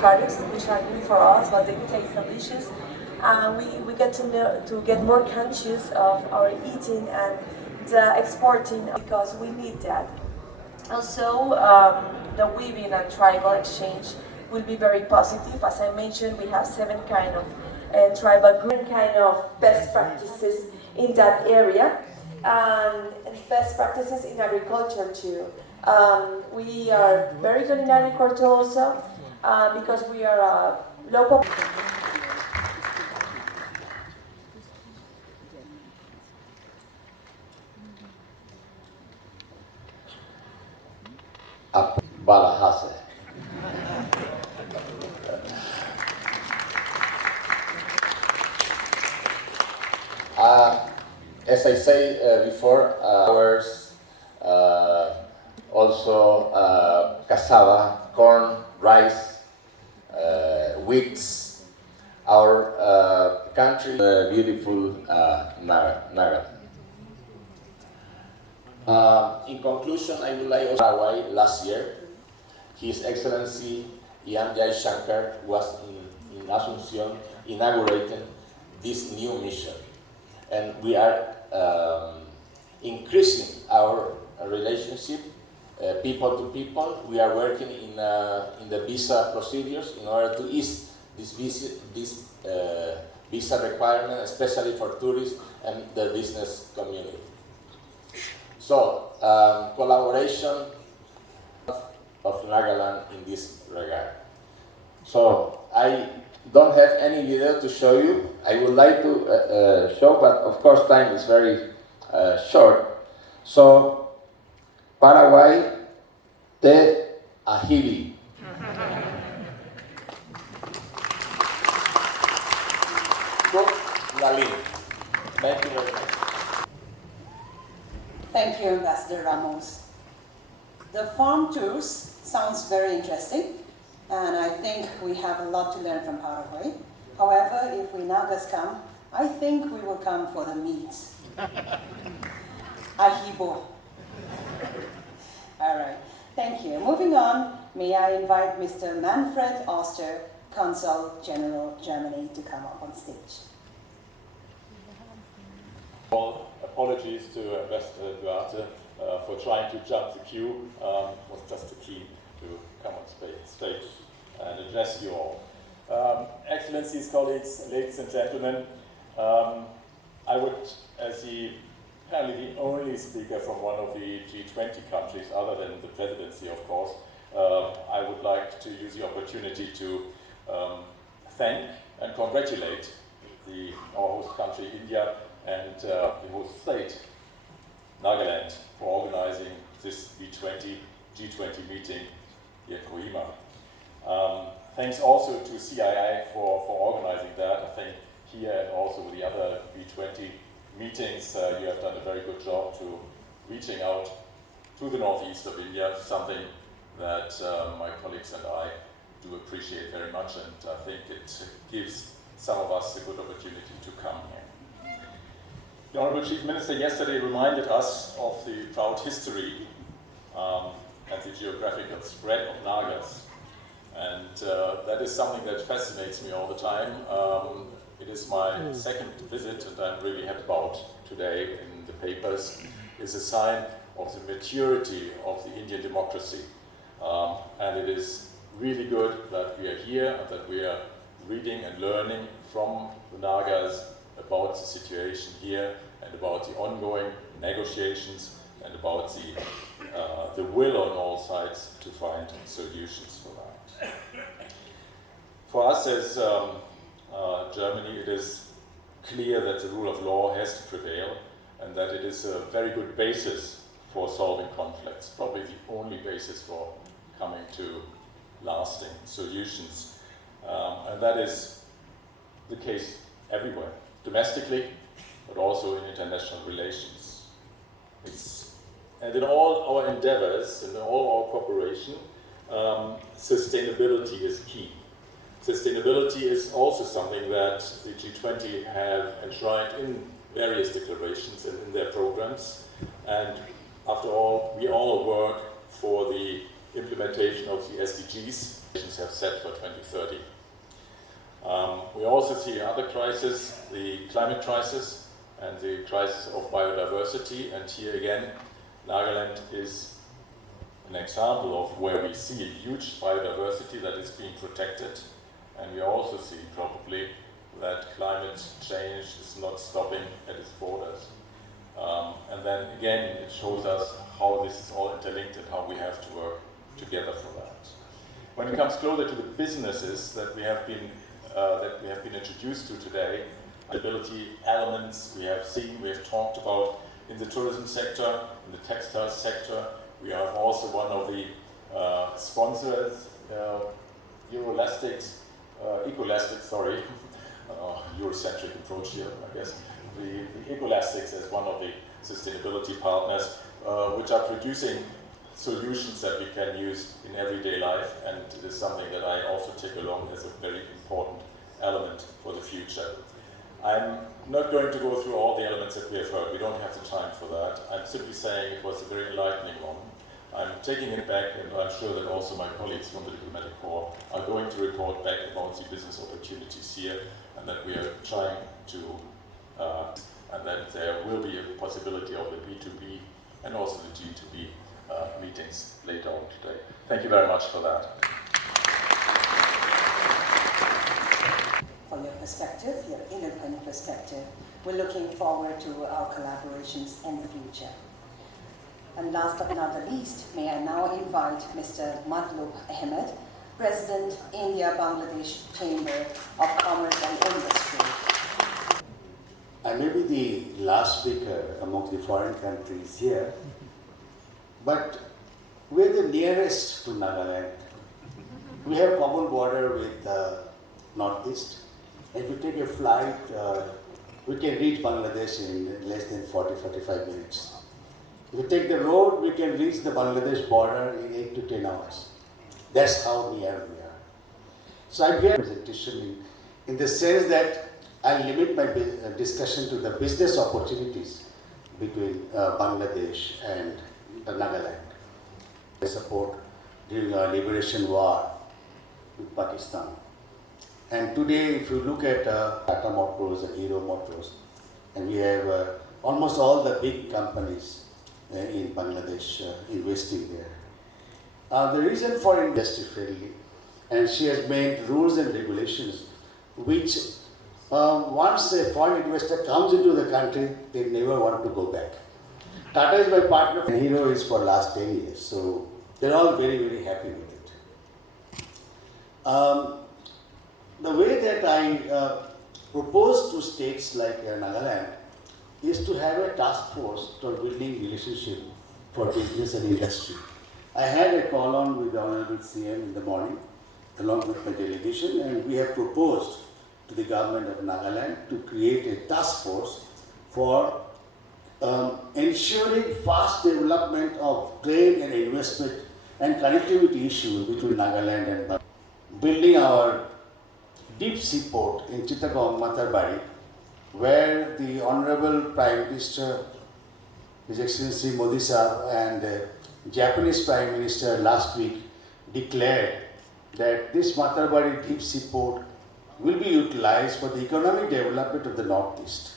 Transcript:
products which are new for us, but they taste delicious. We get to get more conscious of our eating and the exporting because we need that. Also, the weaving and tribal exchange will be very positive. As I mentioned, we have 7 kind of tribal group, kind of best practices in that area, and best practices in agriculture too. We are very good in agriculture also because we are a local. Balahase. As I say before, ours also cassava, corn, rice, wheats. Our country, beautiful Naga. In conclusion, I would like to Paraguay last year. His Excellency Ian Jai Shankar was in Asunción inaugurating this new mission. And we are increasing our relationship, people to people. We are working in the visa procedures in order to ease this visa requirement, especially for tourists and the business community. So, collaboration of Nagaland in this regard. So, I don't have any video to show you. I would like to show, but of course time is very short. So, Paraguay, te ahibi. Thank you very much. Thank you, Ambassador Ramos. The farm tours sounds very interesting, and I think we have a lot to learn from Paraguay. However, if we Nagas come, I think we will come for the meat. Ahibo. All right, thank you. Moving on, may I invite Mr. Manfred Oster, Consul General Germany, to come up on stage. Apologies to Ambassador Duarte for trying to jump the queue. Was just too keen to come on stage and address you all. Excellencies, colleagues, ladies and gentlemen, I would, as apparently the only speaker from one of the G20 countries, other than the presidency, of course, I would like to use the opportunity to thank and congratulate our host country, India, and the host state, Nagaland, for organizing this G20 meeting here in Kohima. Thanks also to CII for organizing that. I think here and also with the other B20 meetings, you have done a very good job to reaching out to the northeast of India, something that my colleagues and I do appreciate very much, and I think it gives some of us a good opportunity to come here. The Honourable Chief Minister yesterday reminded us of the proud history and the geographical spread of Nagas. And that is something that fascinates me all the time. It is my second visit, and I'm really happy about today in the papers. Is a sign of the maturity of the Indian democracy. And it is really good that we are here and that we are reading and learning from the Nagas about the situation here and about the ongoing negotiations and about the will on all sides to find solutions for that. For us as Germany, it is clear that the rule of law has to prevail and that it is a very good basis for solving conflicts, probably the only basis for coming to lasting solutions. And that is the case everywhere, domestically, but also in international relations. And in all our endeavors, and in all our cooperation, sustainability is key. Sustainability is also something that the G20 have enshrined in various declarations and in their programs. And after all, we all work for the implementation of the SDGs have set for 2030. We also see other crises, the climate crisis and the crisis of biodiversity. And here again, Nagaland is an example of where we see a huge biodiversity that is being protected. And we also see probably that climate change is not stopping at its borders. And then again, it shows us how this is all interlinked and how we have to work together for that. When it comes closer to the businesses that we have been introduced to today, ability elements we have seen, we have talked about in the tourism sector, in the textile sector. We are also one of the sponsors, Eurocentric approach here, I guess. The Ecolastics as one of the sustainability partners, which are producing solutions that we can use in everyday life, and it is something that I also take along as a very important element for the future. I'm not going to go through all the elements that we have heard. We don't have the time for that. I'm simply saying it was a very enlightening one. I'm taking it back, and I'm sure that also my colleagues from the Diplomatic Corps are going to report back about the business opportunities here, and that we are trying to, and that there will be a possibility of the B2B and also the G2B meetings later on today. Thank you very much for that. For your perspective, your independent perspective, we're looking forward to our collaborations in the future. And last but not the least, may I now invite Mr. Matlub Ahmed, President, India-Bangladesh Chamber of Commerce and Industry. I may be the last speaker among the foreign countries here, but we're the nearest to Nagaland. We have a common border with Northeast. If we take a flight, we can reach Bangladesh in less than 40-45 minutes. If we take the road, we can reach the Bangladesh border in 8 to 10 hours. That's how near we are. So I'm here presentation in the sense that I'll limit my discussion to the business opportunities between Bangladesh and Nagaland. I support during our liberation war with Pakistan. And today, if you look at Tata Motors and Hero Motors, and we have almost all the big companies in Bangladesh investing there. The reason for industry friendly, and she has made rules and regulations which once a foreign investor comes into the country, they never want to go back. Tata is my partner and Hero is for last 10 years, so they're all very, very happy with it. The way that I propose to states like Nagaland is to have a task force for building relationship for business and industry. I had a call on with the Honorable CM in the morning along with my delegation, and we have proposed to the government of Nagaland to create a task force for ensuring fast development of trade and investment and connectivity issues between Nagaland and Bangladesh. Building our deep sea port in Chittagong, Matarbari, where the Honorable Prime Minister, His Excellency Modi Sahab, and Japanese Prime Minister last week declared that this Matarbari deep sea port will be utilized for the economic development of the Northeast.